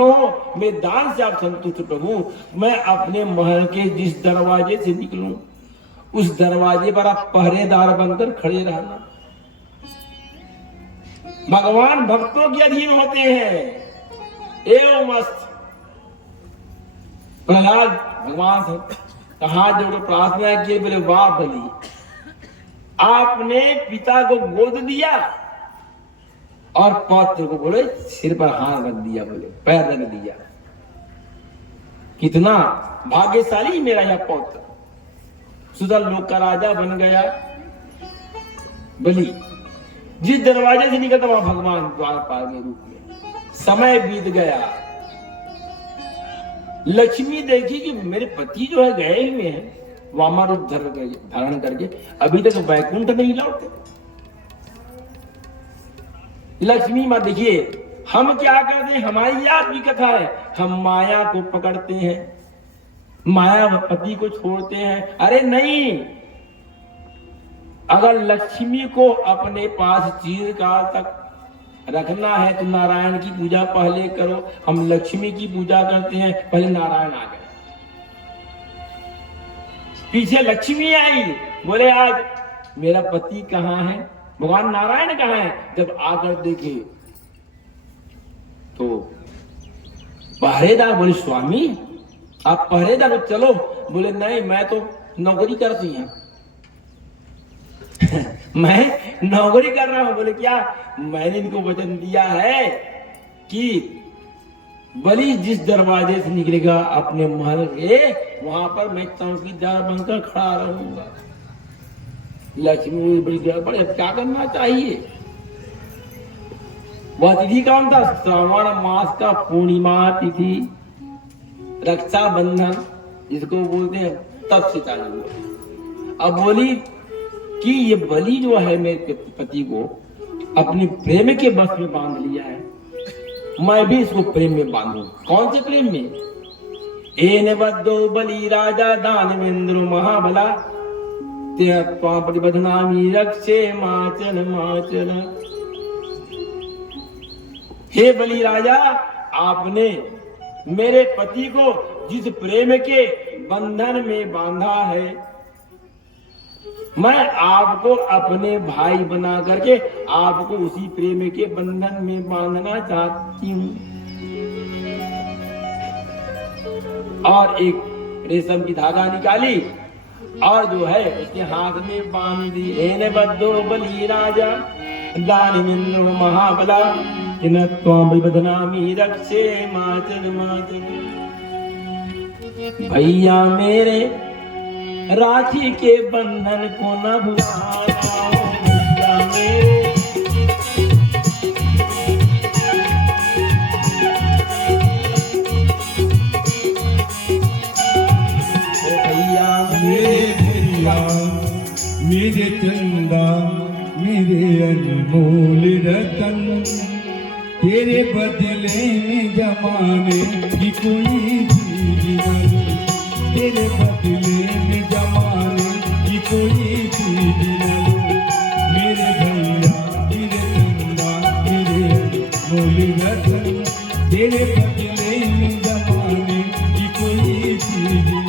मैं दान से आप संतुष्ट प्रभु, मैं अपने महल के जिस दरवाजे से निकलूं उस दरवाजे पर आप पहरेदार बनकर खड़े रहना। भगवान भक्तों के अधीन होते हैं। एवं मस्त प्रहलाद भगवान से कहा जो प्रार्थना किए, बोले वाह बलि, आपने पिता को गोद दिया और पौत्र को बोले सिर पर हाथ रख दिया, बोले पैर रख दिया। कितना भाग्यशाली मेरा यह पौत्र, सुधर लोक का राजा बन गया। बलि जिस दरवाजे से निकलता वहां भगवान द्वारपाल के रूप में। समय बीत गया, लक्ष्मी देखी कि मेरे पति जो है गए हुए हैं वामा रूप धारण करके, अभी तक वैकुंठ नहीं लौटे। लक्ष्मी मां देखिए, हम क्या करते हैं, हमारी आपकी कथा है, हम माया को पकड़ते हैं, मायापति को छोड़ते हैं। अरे नहीं, अगर लक्ष्मी को अपने पास चिरकाल तक रखना है तो नारायण की पूजा पहले करो। हम लक्ष्मी की पूजा करते हैं, पहले नारायण आ गए, पीछे लक्ष्मी आई, बोले आज मेरा पति कहाँ है, भगवान नारायण कहाँ है। जब आकर देखे तो पहरेदार बोले स्वामी आप पहरेदार हो, चलो। बोले नहीं, मैं तो नौकरी करती हूं मैं नौकरी कर रहा हूं। बोले क्या, मैंने इनको वचन दिया है कि बलि जिस दरवाजे से निकलेगा अपने महल के, वहां पर मैं चौकीदार बनकर खड़ा रहूंगा। लक्ष्मी बड़ी गड़बड़, क्या करना चाहिए। वह तिथि कौन था, श्रावण मास का पूर्णिमा तिथि, रक्षाबंधन जिसको बोलते हैं, तब से चालू हुआ। अब बोली कि ये बलि जो है मेरे पति को अपने प्रेम के बस में बांध लिया है, मैं भी इसको प्रेम में बांधू। कौन से प्रेम में, एन बद्धो बलि राजा दानवेंद्र महाबला परिबधनामी रक्षे माचल माचल। हे बलि राजा, आपने मेरे पति को जिस प्रेम के बंधन में बांधा है, मैं आपको अपने भाई बना करके आपको उसी प्रेम के बंधन में बांधना चाहती हूं। और एक रेशम की धागा निकाली और जो है उसके हाथ में बांध दी। एन बद्धो बलि राजा दानवेंद्र महाबला बदनामी रक्षे माचल माचल। भैया मेरे राखी के बंधन को न भुलाना, भैया मेरे मेरे चंदा मेरे अनमोल रतन, तेरे बदले में जमाने की कोई चीज नहीं, तेरे बदले में जमाने की कोई चीज नहीं। मेरे भैया मेरे चंदा मेरे अनमोल रतन, तेरे बदले में जमाने की कोई चीज नहीं,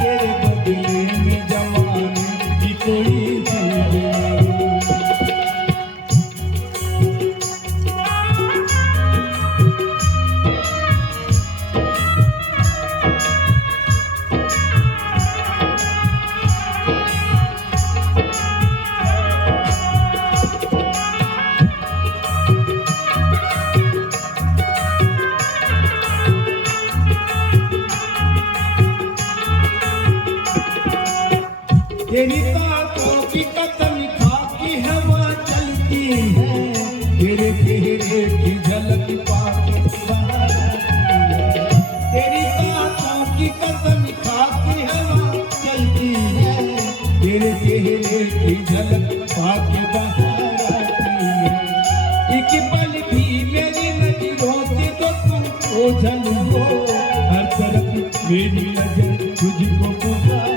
तेरे बदले में जमाने की कोई चीज नहीं। तेरी बातों की कसम खा की हवा चलती है, तेरे चेहरे की झलक पाके बाहर आती है। तेरी बातों की कसम खा की हवा चलती है, तेरे चेहरे की झलक पाके बाहर आती है। एक पल भी मेरी नजरों से तो तू ओझल हो, हर तरफ मेरी नजर तुझको पुकार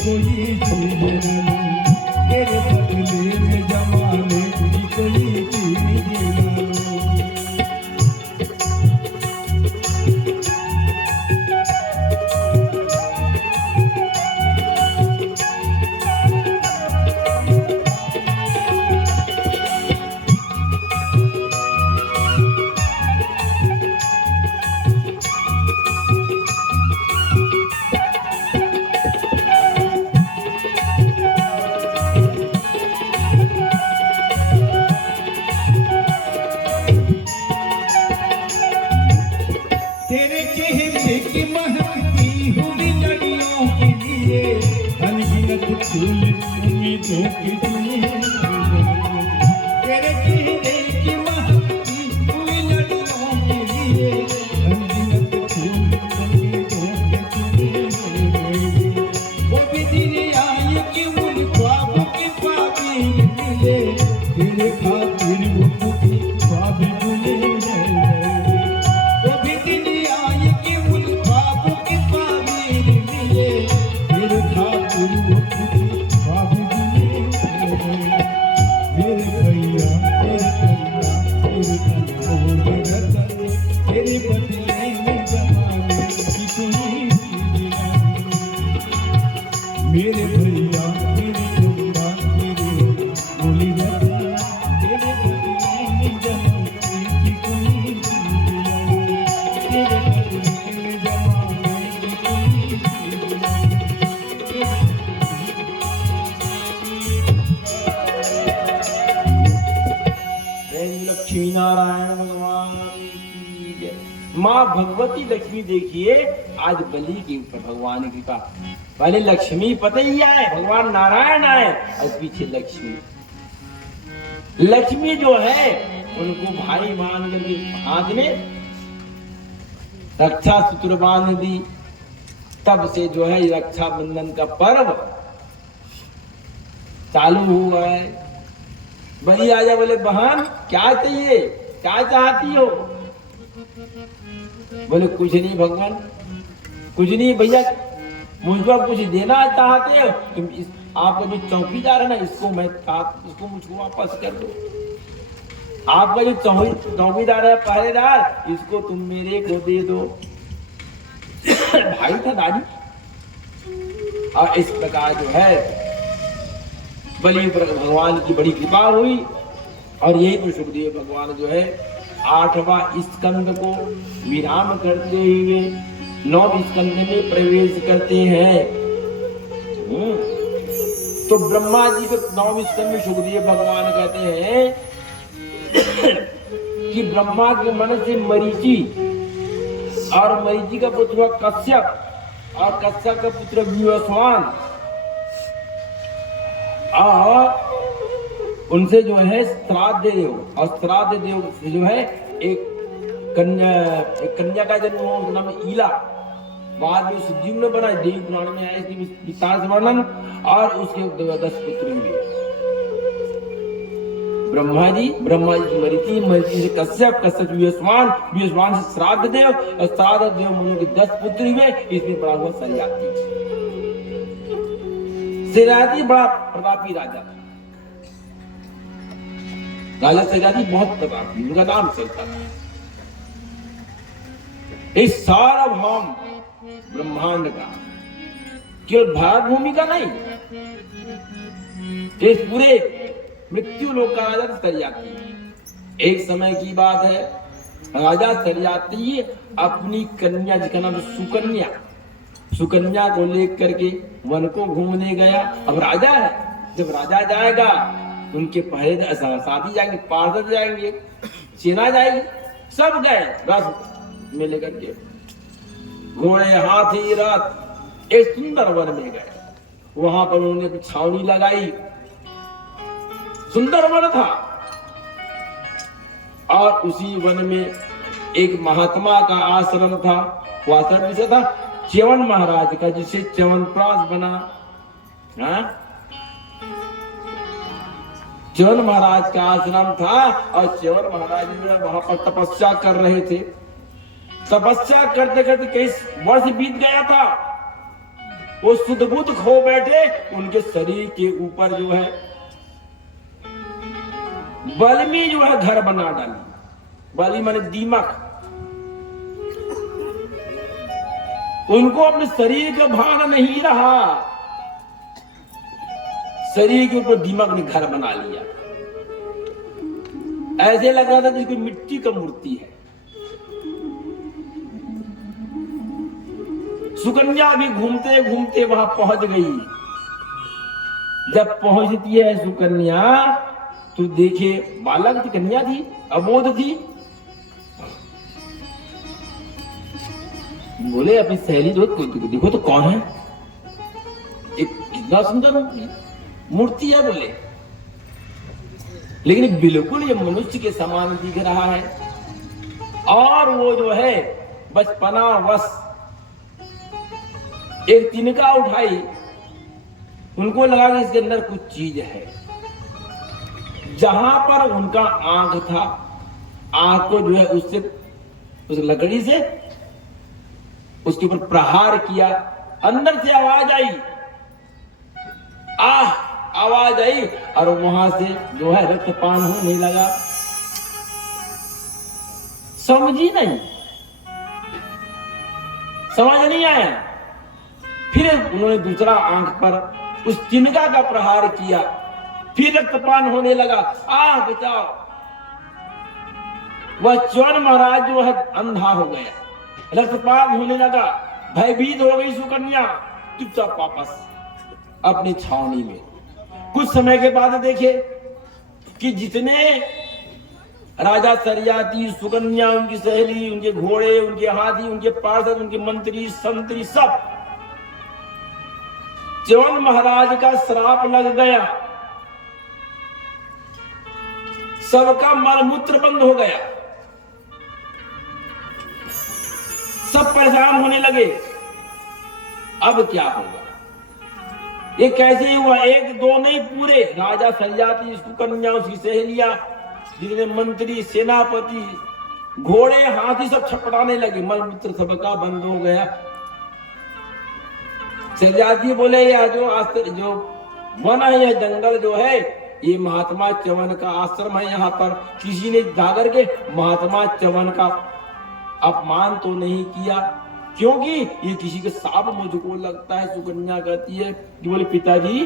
कोई कोई चीज न लूं, तेरे बदले में जमाने की कोई चीज न लूं। तेरे चेहरे की महकती हुई लड़ियों के लिए अनगिनत फूल उम्मीदों के लिए। तेरे चेहरे की महकती हुई लड़ियों के लिए अनगिनत फूल उम्मीदों के लिए। वो भी दिन आए कि उन ख्वाबों के पाबील मिले, तेरे खातिर वो दुखी ख्वाब बुने गए। वो भी दिन आए कि उन ख्वाबों के पाबील मिले, तेरे खातिर वो दुखी ख्वाब बुने गए। मेरे भैया तेरे कन्या तेरे अनमोल रतन, तेरे बदले में जमाने की कोई चीज न लूं। मेरे भैया तेरे कन्या तेरे अनमोल रतन, तेरे बदले में जमाने की कोई चीज न लूं। तेरे बदले में जमाने की कोई चीज न लूं। लक्ष्मी नारायण भगवान की जय। माँ भगवती लक्ष्मी देखिए आज बलि के ऊपर भगवान की कृपा। पहले लक्ष्मी पता ही आए, भगवान नारायण आए और पीछे लक्ष्मी। लक्ष्मी जो है उनको भाई मान करके हाथ में रक्षा सूत्र बांध दी। तब से जो है रक्षाबंधन का पर्व चालू हुआ है। बलि राजा बोले बहन क्या चाहिए, क्या चाहती हो? बोले कुछ नहीं भगवान, कुछ नहीं भैया, मुझको कुछ देना चाहते हो तुम? आपका जो चौकीदार है ना इसको मुझको वापस कर दो। आपका जो चौकीदार है पहरेदार, इसको तुम मेरे को दे दो। भाई था दादी। और इस प्रकार जो है बलि पर भगवान की बड़ी कृपा हुई। और यही तो सुखदेव भगवान जो है 8वां स्कंद को विराम करते हुए 9वें स्कंद में प्रवेश करते हैं। तो ब्रह्मा जी को 9वें स्कंद में सुखदेव भगवान कहते हैं कि ब्रह्मा के मन से मरीचि और मरीचि का पुत्र कश्यप और कश्यप का पुत्र विवस्वान और उनसे जो है श्राद्ध देव, और श्राद्ध देव से जो है एक कन्या का जन्म हुआ, उसका नाम ईला। बाद में सुजीव बना, देव पुराण में आया इसकी विस्तार से वर्णन। और उसके 10 पुत्र हुए। ब्रह्मा जी की मरीचि से कश्यप विवस्वान से श्राद्ध देव, और श्राद्ध देव मनु के 10 पुत्र हुए। इसमें बड़ा हुआ सरियाती। सरियाती बड़ा प्रतापी राजा था। राजा सरियाती बहुत प्रतापी, उनका नाम चलता था। इस सार्वभौम ब्रह्मांड का, केवल भारत भूमि का नहीं, इस पूरे मृत्यु लोक का राजा सरियाती। एक समय की बात है, राजा सरियाती अपनी कन्या जिसका नाम सुकन्या को लेकर के वन को घूमने गया। अब राजा है, जब राजा जाएगा उनके पहले साथी जाएंगे, पार्षद जाएंगे, सेना जाएगी, सब गए रथ में लेकर के, घोड़े हाथी रथ। एक सुंदर वन में गए, वहां पर उन्होंने छावनी लगाई। सुंदर वन था और उसी वन में एक महात्मा का आश्रम था। वो आश्रम किसे था? च्यवन महाराज का, जिससे च्यवनप्राश बना। च्यवन महाराज का आश्रम था और च्यवन महाराज वहां पर तपस्या कर रहे थे। तपस्या करते करते कई वर्ष बीत गया था। वो शुद्ध बुद्ध खो बैठे, उनके शरीर के ऊपर जो है बलमी जो है घर बना डाली। बली माने दीमक। उनको अपने शरीर का भान नहीं रहा, शरीर के ऊपर दीमक ने घर बना लिया। ऐसे लग रहा था जैसे कोई मिट्टी का मूर्ति है। सुकन्या भी घूमते घूमते वहां पहुंच गई। जब पहुंचती है सुकन्या तो देखे बालक थी, कन्या थी, अबोध थी। बोले अपनी सहेली जो देखो तो कौन है, एक कितना सुंदर मूर्ति है बोले, लेकिन बिल्कुल ये मनुष्य के समान दिख रहा है। और वो जो है बचपना वश एक तिनका उठाई, उनको लगा कि इसके अंदर कुछ चीज है। जहां पर उनका आंख था, आंख को जो है उससे, उस लकड़ी से उसके ऊपर प्रहार किया। अंदर से आवाज आई, आवाज आई, और वहां से जो है रक्तपान होने लगा। समझी नहीं, समझ नहीं आया। फिर उन्होंने दूसरा आंख पर उस तिनका का प्रहार किया, फिर रक्तपान होने लगा। बचाओ। वह च्वन महाराज जो है अंधा हो गया, रक्तपात होने लगा, भयभीत हो गई सुकन्या। चुपचाप वापस अपनी छावनी में। कुछ समय के बाद देखे कि जितने राजा सरियाती, सुकन्या, उनकी सहेली, उनके घोड़े, उनके हाथी, उनके पार्षद, उनके मंत्री, संतरी, सब च्वन महाराज का श्राप लग गया। सबका मलमूत्र बंद हो गया, सब परेशान होने लगे। अब क्या होगा? ये कैसे हुआ? एक दो नहीं, पूरे राजा सरियाती, सुकन्या, उसकी सहेलियां, जितने मंत्री, सेनापति, घोड़े, हाथी, सब छपटाने लगे। मलमूत्र सबका बंद हो गया। सरियाती बोले यह जो वन है, यह जंगल जो है, ये महात्मा च्वन का आश्रम है। यहाँ पर किसी ने जाकर के महात्मा च्वन का अपमान तो नहीं किया, क्योंकि ये किसी के साप मुझको लगता है। सुकन्या कहती है कि बोले पिताजी,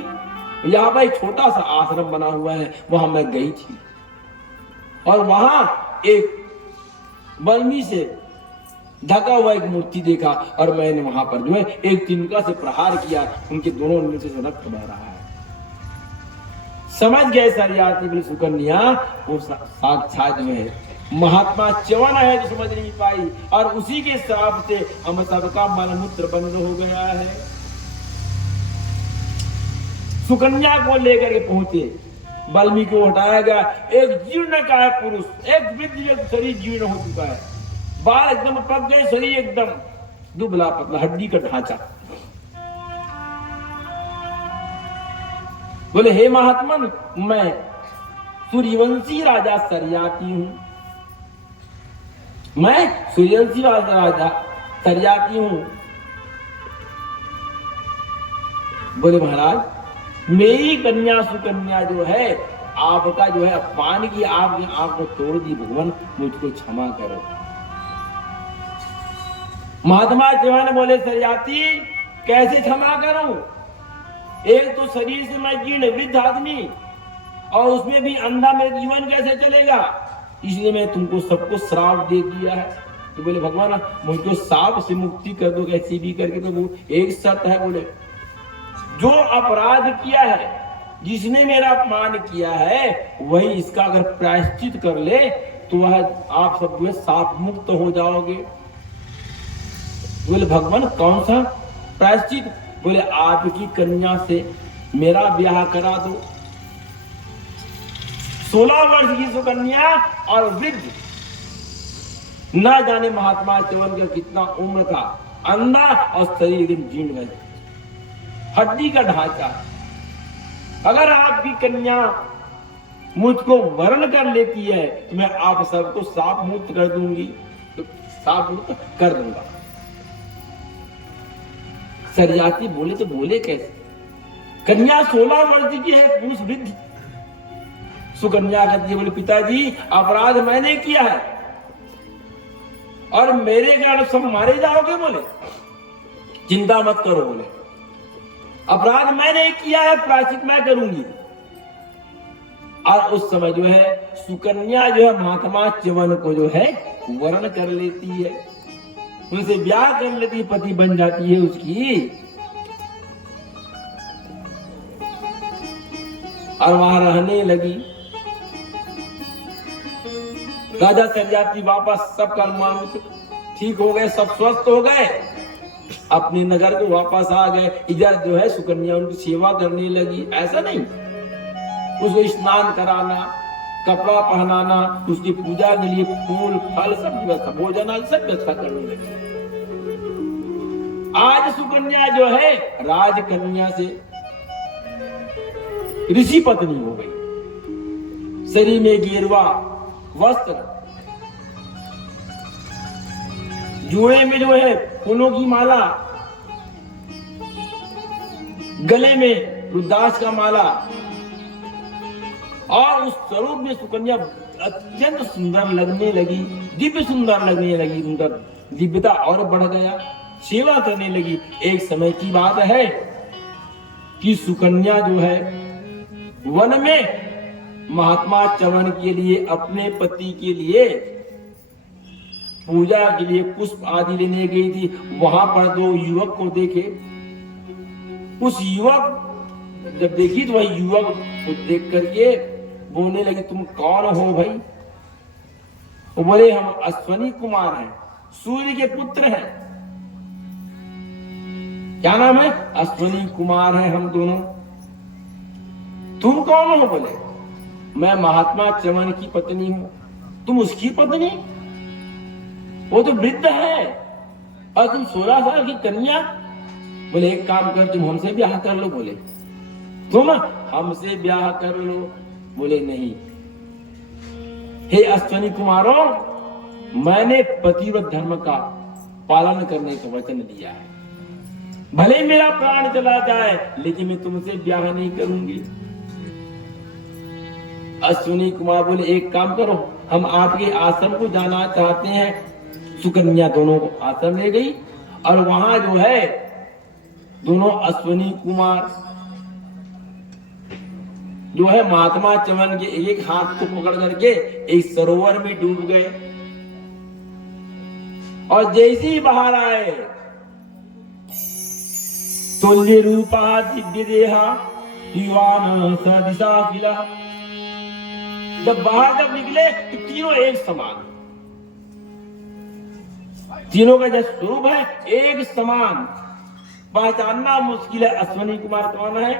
यहाँ पर एक छोटा सा आश्रम बना हुआ है, वहां मैं गई थी और वहां एक बलमी से ढका हुआ एक मूर्ति देखा, और मैंने वहां पर जो है एक तिनका से प्रहार किया, उनके दोनों नीचे से रक्त बह रहा है। समझ गए सरियाती, बोले सुकन्या वो साक्षात जो है महात्मा च्वन है, जो समझ नहीं पाई, और उसी के श्राप से हम सबका मलमूत्र बंद हो गया है। सुकन्या को लेकर के पहुंचे, बल्मी को हटाया गया। एक जीर्ण का है पुरुष, एक वृद्ध शरीर जीर्ण हो चुका है, बाल एकदम पक गए, शरीर एकदम दुबला पतला, हड्डी का ढांचा। बोले हे महात्मन, मैं सूर्यवंशी राजा सरियाती हूं, मैं सूर्यवंशी राजा सरियाती हूं। बोले महाराज, मेरी कन्या सुकन्या जो है आपका जो है अपमान की, आपकी आंख को तोड़ दी, भगवान मुझको क्षमा करो। महात्मा च्वन बोले सरियाती, कैसे क्षमा करूं? एक तो शरीर से मैं जीर्ण वृद्ध आदमी, और उसमें भी अंधा मेरा जीवन कैसे चलेगा? इसलिए मैं तुमको सबको श्राप दे दिया है। तो बोले भगवान मुझको सांप से मुक्ति कर दो कैसे भी करके। तो वो एक शर्त है, बोले जो अपराध किया है, जिसने मेरा अपमान किया है, वही इसका अगर प्रायश्चित कर ले तो वह आप सब जो है सांप मुक्त हो जाओगे। बोले भगवान कौन सा प्रायश्चित? बोले आपकी कन्या से मेरा ब्याह करा दो। 16 वर्ष की सुकन्या और वृद्ध, ना जाने महात्मा च्वन का कितना उम्र था, अंधा और शरीर एकदम जीर्ण है, हड्डी का ढांचा। अगर आपकी कन्या मुझको वर्ण कर लेती है तो मैं आप सबको साप मुक्त कर दूंगी, तो साप मुक्त कर दूंगा। सरियाती बोले तो बोले कैसे? कन्या 16 वर्ष की है, पुरुष वृद्ध। सुकन्या कहती है, बोले पिताजी अपराध मैंने किया है और मेरे कारण सब मारे जाओगे। बोले चिंता मत करो, बोले अपराध मैंने किया है, प्रायश्चित मैं करूंगी। और उस समय जो है सुकन्या जो है महात्मा च्यवन को जो है वर्ण कर लेती है, उनसे ब्याह कर लेती है, पति बन जाती है उसकी। और वहां रहने लगी। राजा सरियाती वापस सब कर्म ठीक हो गए, सब स्वस्थ हो गए, अपने नगर को वापस आ गए। इधर जो है सुकन्या उनकी सेवा करने लगी। ऐसा नहीं, उसको स्नान कराना, कपड़ा पहनाना, उसकी पूजा के लिए फूल फल सब व्यवस्था, भोजन आदि सब व्यवस्था करने लगी। आज सुकन्या जो है राजकन्या से ऋषि पत्नी हो गई। शरीर में गेरुआ वस्त्र, जोड़े में जो है फूलों की माला, गले में रुद्राक्ष का माला, और उस स्वरूप में सुकन्या अत्यंत सुंदर लगने लगी, दिव्य सुंदर लगने लगी। उनका दिव्यता और बढ़ गया, सेवा करने लगी। एक समय की बात है कि सुकन्या जो है वन में महात्मा च्यवन के लिए, अपने पति के लिए पूजा के लिए पुष्प आदि लेने गई थी। वहां पर दो युवक को देखे। उस युवक जब देखी तो वह युवक को देख करके बोलने लगी, तुम कौन हो भाई? वो बोले हम अश्वनी कुमार हैं, सूर्य के पुत्र हैं। क्या नाम है? अश्वनी कुमार हैं हम दोनों। तुम कौन हो? बोले मैं महात्मा च्यवन की पत्नी हूं। तुम उसकी पत्नी? वो तो वृद्ध है और तुम 16 साल की कन्या। बोले एक काम कर, तुम हमसे ब्याह कर लो। बोले तुम हमसे ब्याह कर लो। बोले नहीं, हे अश्वनी कुमारों, मैंने पतिव्रत धर्म का पालन करने का वचन दिया है। भले मेरा प्राण चला जाए लेकिन मैं तुमसे ब्याह नहीं करूंगी। अश्वनी कुमार बोले एक काम करो, हम आपके आश्रम को जाना चाहते हैं। सुकन्या दोनों को आश्रम ले गई और वहां जो है दोनों अश्वनी कुमार जो है महात्मा च्यवन के एक हाथ को पकड़ करके एक सरोवर में डूब गए। और जैसे ही बाहर आए, तुल्य रूपा दिव्य देहा युवान सदिशा खिला। जब बाहर जब निकले तो तीनों एक समान, तीनों का जो स्वरूप है एक समान। पहचानना मुश्किल है अश्वनी कुमार कौन है,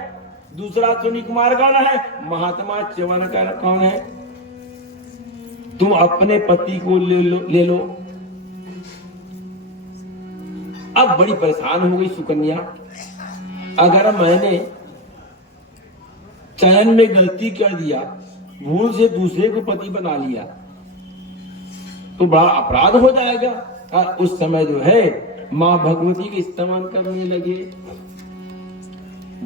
दूसरा अश्वनी कुमार कौन है, महात्मा च्यवन का कौन है। तुम अपने पति को ले लो। अब बड़ी परेशान हो गई सुकन्या। अगर मैंने चयन में गलती कर दिया, भूल से दूसरे को पति बना लिया तो बड़ा अपराध हो जाएगा। और उस समय जो है मां भगवती के स्तवन करने लगे।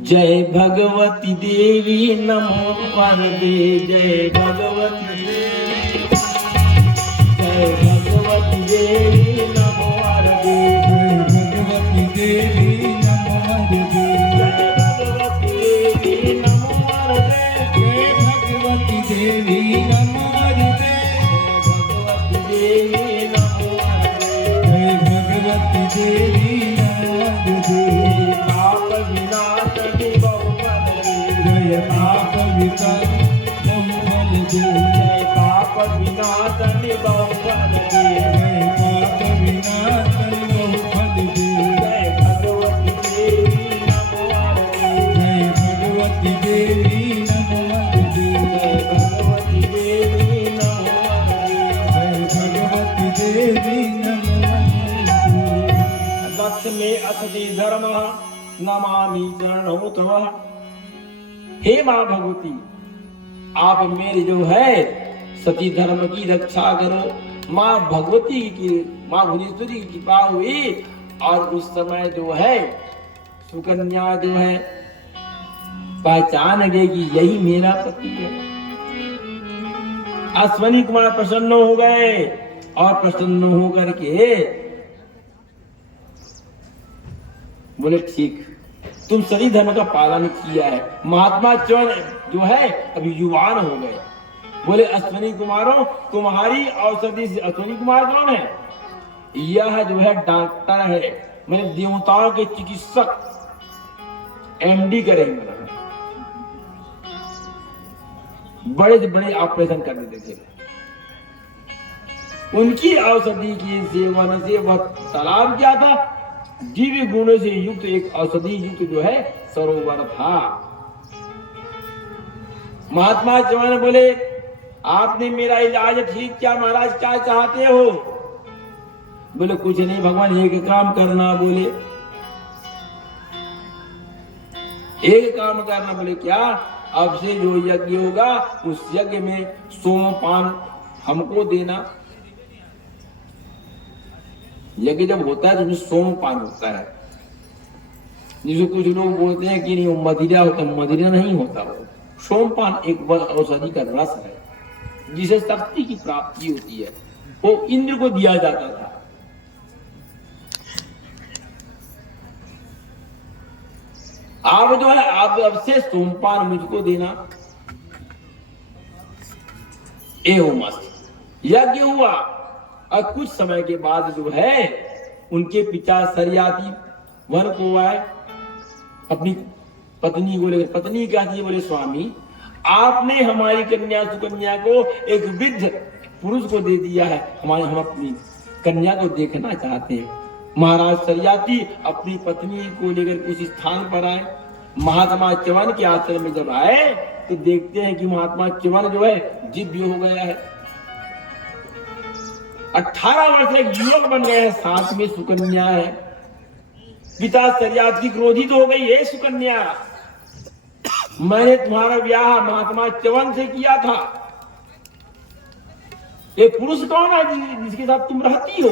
जय भगवती देवी नमो पार्वती, जय भगवती देवी, जय भगवती देवी नमो पार्वती, जय भगवती देवी नमो पार्वती, जय भगवती देवी नमो पार्वती, जय भगवती देवी नमो पार्वती, जय भगवती देवी नमो पार्वती, जय भगवती देवी पाप विनाश बहुफल दे, जय पाप विनाश बहुफल दे, जय पाप विनाश बहुफल दे, जय पाप विनाश बहुफल दे, जय भगवती देवी नमो पार्वती, जय भगवती देवी नमो पार्वती, जय भगवती देवी नमो पार्वती, जय भगवती देवी नमो पार्वती। दक्ष में अतिथि धर्म नमामि चरणौ तव। हे मां भगवती, आप मेरे जो है सती धर्म की रक्षा करो। मां भगवती की, मां भुवनेश्वरी की कृपा हुई और उस समय जो है सुकन्या जो है पहचान गई कि यही मेरा पति है। अश्वनी कुमार प्रसन्न हो गए और प्रसन्न होकर के बोले ठीक, तुम सही धर्म का पालन किया है। महात्मा च्यवन जो है अभी युवान हो गए। बोले अश्वनी कुमारों, तुम्हारी औषधि से, अश्वनी कुमार कौन है? यह जो है डॉक्टर है, मैंने देवताओं के चिकित्सक, एमडी करेंगे, बड़े से बड़े ऑपरेशन कर देते थे। उनकी औषधि के सेवन से वह तालाब क्या था? दिव्य गुणों से युक्त एक औषधि युक्त जो है सरोवर था। महात्मा च्यवन बोले आपने मेरा इलाज ठीक किया महाराज, क्या चाहते हो? बोले कुछ नहीं भगवान, एक काम करना। बोले एक काम करना। बोले क्या? अब से जो यज्ञ होगा उस यज्ञ में सोमपान हमको देना। यज्ञ जब होता है तो उसमें सोमपान होता है, जिसे कुछ लोग बोलते हैं कि नहीं वो मदिरा होता, मदिरा नहीं होता, वो सोमपान एक औषधि का रस है जिसे शक्ति की प्राप्ति होती है। वो इंद्र को दिया जाता था। आप जो है आप अब से सोमपान मुझको देना। एवं मस्त यज्ञ हुआ और कुछ समय के बाद जो है उनके पिता सरियाती वन को आए, अपनी पत्नी को लेकर। पत्नी कहती है बोले स्वामी आपने हमारी कन्या सुकन्या को एक वृद्ध पुरुष को दे दिया है, हम अपनी कन्या को देखना चाहते हैं। महाराज सरियाती अपनी पत्नी को लेकर उस स्थान पर आए। महात्मा च्यवन के आश्रम में जब आए तो देखते हैं कि महात्मा च्यवन जो है दिव्य हो गया है। 18 वर्ष एक युवक बन गए हैं, साथ में सुकन्या है। पिता सरियाती क्रोधित हो गई, हे सुकन्या मैंने तुम्हारा ब्याह महात्मा च्यवन से किया था, ये पुरुष कौन है जिसके साथ तुम रहती हो?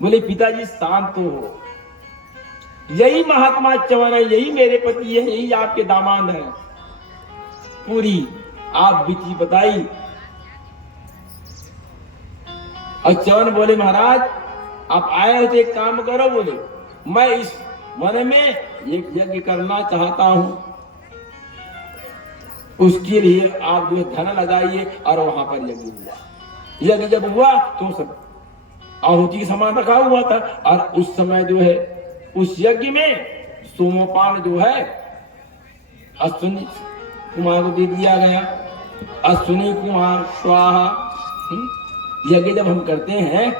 बोले पिताजी शांत हो, यही महात्मा च्यवन है, यही मेरे पति है, यही आपके दामाद है। पूरी आप विधि बताई। और च्यवन बोले महाराज आप आए हो तो एक काम करो। बोले मैं इस वन में एक यज्ञ करना चाहता हूं, उसके लिए आप जो धन लगाइए। और वहां पर यज्ञ हुआ। यज्ञ जब हुआ तो सब आहुति के समान रखा हुआ था। और उस समय जो है उस यज्ञ में सोमपान जो है अश्विनी कुमार को दे दिया गया। अश्विनी कुमार स्वाहा। यज्ञ जब हम करते हैं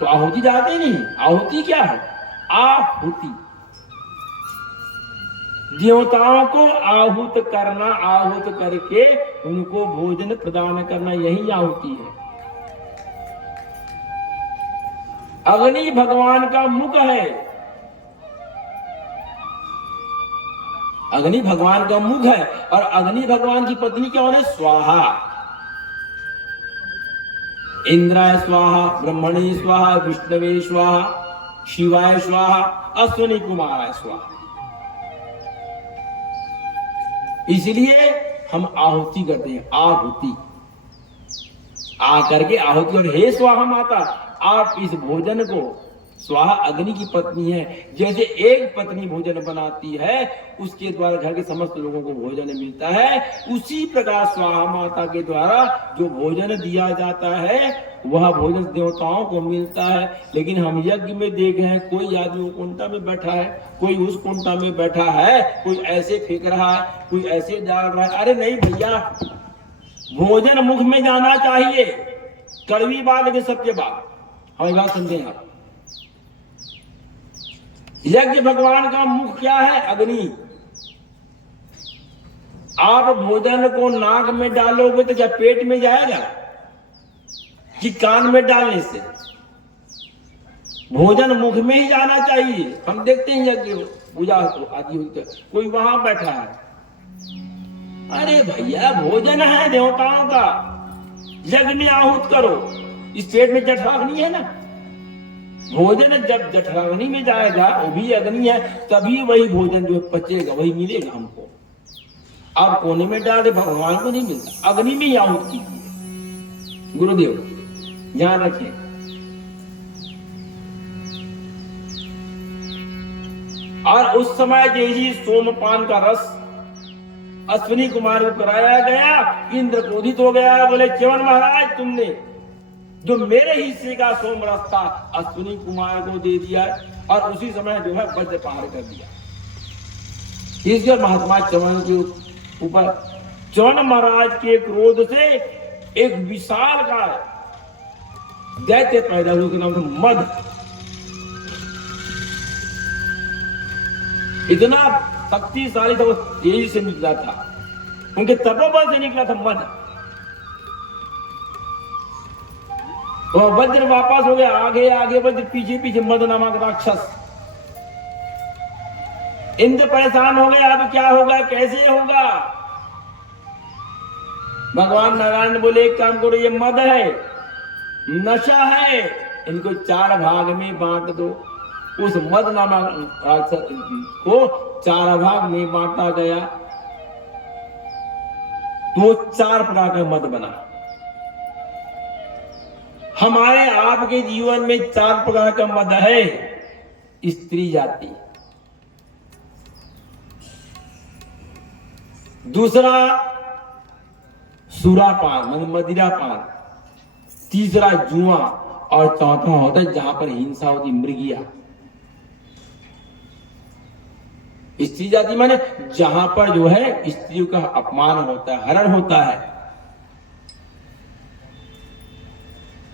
तो आहुति जाते नहीं। आहुति क्या है? आहुति देवताओं को आहूत करना, आहूत करके उनको भोजन प्रदान करना, यही आहुति है। अग्नि भगवान का मुख है। अग्नि भगवान का मुख है। और अग्नि भगवान की पत्नी कौन है? स्वाहा। इंद्राय स्वाहा, ब्रह्मणे स्वाहा, विष्णवे स्वाहा, शिवाय स्वाहा, अश्विनी कुमाराय स्वाहा। इसलिए हम आहुति करते हैं। आहुति आ करके आहुति। और हे स्वाहा माता आप इस भोजन को, स्वाहा अग्नि की पत्नी है, जैसे एक पत्नी भोजन बनाती है उसके द्वारा घर के समस्त लोगों को भोजन मिलता है, उसी प्रकार स्वाहा माता के द्वारा जो भोजन दिया जाता है वह भोजन देवताओं को मिलता है। लेकिन हम यज्ञ में देख रहे हैं कोई आदमी कुंटा में बैठा है, कोई उस कुंटा में बैठा है, कोई ऐसे फेंक रहा है, कोई ऐसे डाल रहा है। अरे नहीं भैया, भोजन मुख में जाना चाहिए। कड़वी बात लेकिन सत्य बात। हमारी बात समझें आप। यज्ञ भगवान का मुख क्या है? अग्नि। आप भोजन को नाक में डालोगे तो क्या पेट में जाएगा कि कान में डालने से? भोजन मुख में ही जाना चाहिए। हम देखते हैं यज्ञ पूजा आदि होती है, कोई वहां बैठा है। अरे भैया भोजन है देवताओं का, यज्ञ में आहूत करो। इस पेट में जठराग नहीं है ना, भोजन जब जठराग्नि में जाएगा, वो भी अग्नि है, तभी वही भोजन जो पचेगा वही मिलेगा हमको। आप कोने में डाल दे, भगवान को नहीं मिलता, अग्नि में ही आहुति कीजिए। गुरुदेव ध्यान रखें। और उस समय जैसी सोमपान का रस अश्विनी कुमार को कराया गया, इंद्र क्रोधित हो गया, बोले च्यवन महाराज तुमने जो मेरे हिस्से का सोम रस था अश्विनी कुमार को दे दिया, और उसी समय जो है वज्रपात कर दिया। इसके महात्मा च्यवन के ऊपर, च्यवन महाराज के क्रोध से एक विशाल का दैत्य पैदा हुआ, नाम था मद। इतना शक्तिशाली था, वो तेजी से निकला था, उनके तपोबल से निकला था मद। वो वज्र वापस हो गया, आगे आगे वज्र, पीछे पीछे मद नामक राक्षस। इंद्र परेशान हो गया, अब क्या होगा, कैसे होगा। भगवान नारायण बोले एक काम करो, ये मद है, नशा है, इनको 4 भाग में बांट दो। उस मद नामक राक्षस को 4 भाग में बांटा गया, तो 4 प्रकार का मद बना। हमारे आपके जीवन में 4 प्रकार का मद है। स्त्री जाति, दूसरा सुरापान मतलब मदिरापान, तीसरा जुआ, और चौथा होता है जहां पर हिंसा होती, मृगिया। स्त्री जाति माने जहां पर जो है स्त्रियों का अपमान होता है, हरण होता है,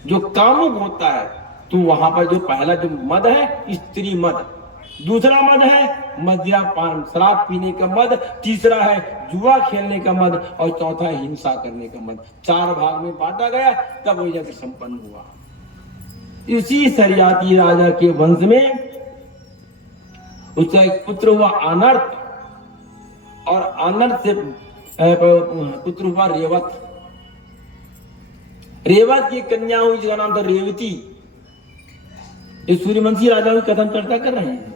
जो कामुक होता है, तो वहां पर जो पहला जो मद है स्त्री मद, दूसरा मद है मदिरापान शराब पीने का मद, तीसरा है जुआ खेलने का मद, और चौथा है हिंसा करने का मद। 4 भाग में बांटा गया, तब वो जाकर संपन्न हुआ। इसी सरियाती राजा के वंश में उसका एक पुत्र हुआ अनर्थ, और अनर्थ से पुत्र हुआ रेवत। रेवत की कन्या हुई जिसका नाम था रेवती। ये सूर्यवंशी राजा की कथन चर्चा कर रहे हैं।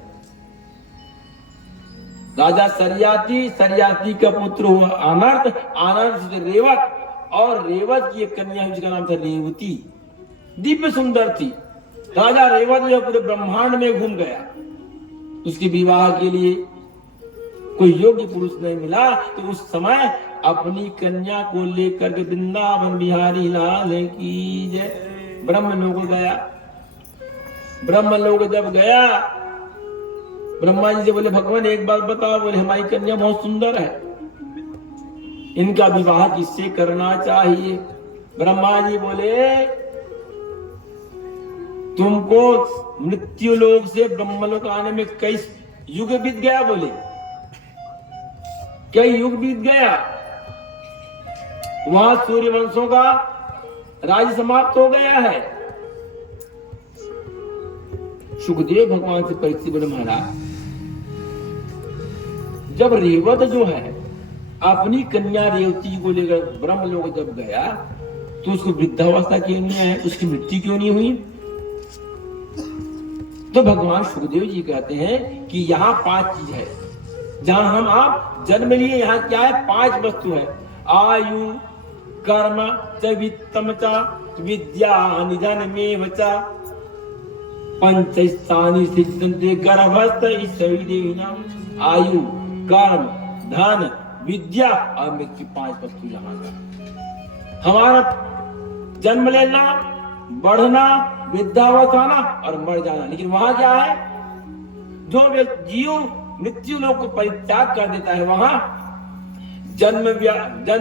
राजा सरियाती, सरियाती का पुत्र हुआ अनर्थ, अनर्थ से रेवत, और रेवत की एक कन्या हुई जिसका नाम था रेवती। दिव्य सुंदर थी। राजा रेवत जो पूरे ब्रह्मांड में घूम गया, उसके विवाह के लिए कोई योग्य पुरुष नहीं मिला, तो उस समय अपनी कन्या को लेकर के वृंदावन बिहारी लाल की जय ब्रह्मलोक गया। ब्रह्मलोक जब गया, ब्रह्मा जी से बोले भगवान एक बात बताओ। बोले हमारी कन्या बहुत सुंदर है, इनका विवाह किससे करना चाहिए। ब्रह्मा जी बोले तुमको मृत्यु लोक से ब्रह्मलोक आने में कई युग बीत गया। बोले कई युग बीत गया, वहां सूर्यवंशों का राज्य समाप्त हो गया है। सुखदेव भगवान से परीक्षित बोले महाराज, जब रेवत जो है अपनी कन्या रेवती को लेकर ब्रह्मलोक जब गया, तो उसको वृद्धावस्था क्यों नहीं आया, उसकी मृत्यु क्यों नहीं हुई। तो भगवान सुखदेव जी कहते हैं कि यहाँ 5 चीज है जहां हम आप जन्म लिए। यहाँ क्या है, 5 वस्तु है, आयु, कर्म, च वित्तम च विद्या निधन में च पंचस्थानी सिद्धन्ते गर्भस्थ शरीरेण। आयु, कर्म, धन, विद्या और मृत्यु, 5 वस्तु यहाँ का। हमारा जन्म लेना, बढ़ना, वृद्धावस्था आना और मर जाना। लेकिन वहां क्या है, जो जीव मृत्यु लोक को परित्याग कर देता है, वहां जन्म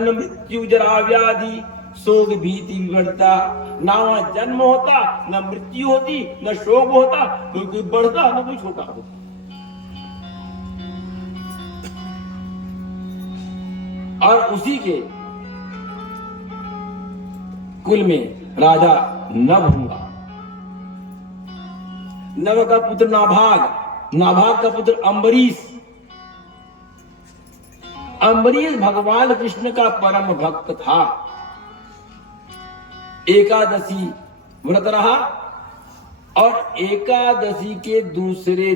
मृत्यु जरा व्याधि शोक भीति विवर्ता। ना वहां जन्म होता, न मृत्यु होती, न शोक होता, न कोई बढ़ता, न कोई छोटा होता। और उसी के कुल में राजा नभ हुआ। नभ का पुत्र नाभाग, नाभाग का पुत्र अम्बरीश। अम्बरीश भगवान कृष्ण का परम भक्त था। एकादशी व्रत रहा और एकादशी के दूसरे दिन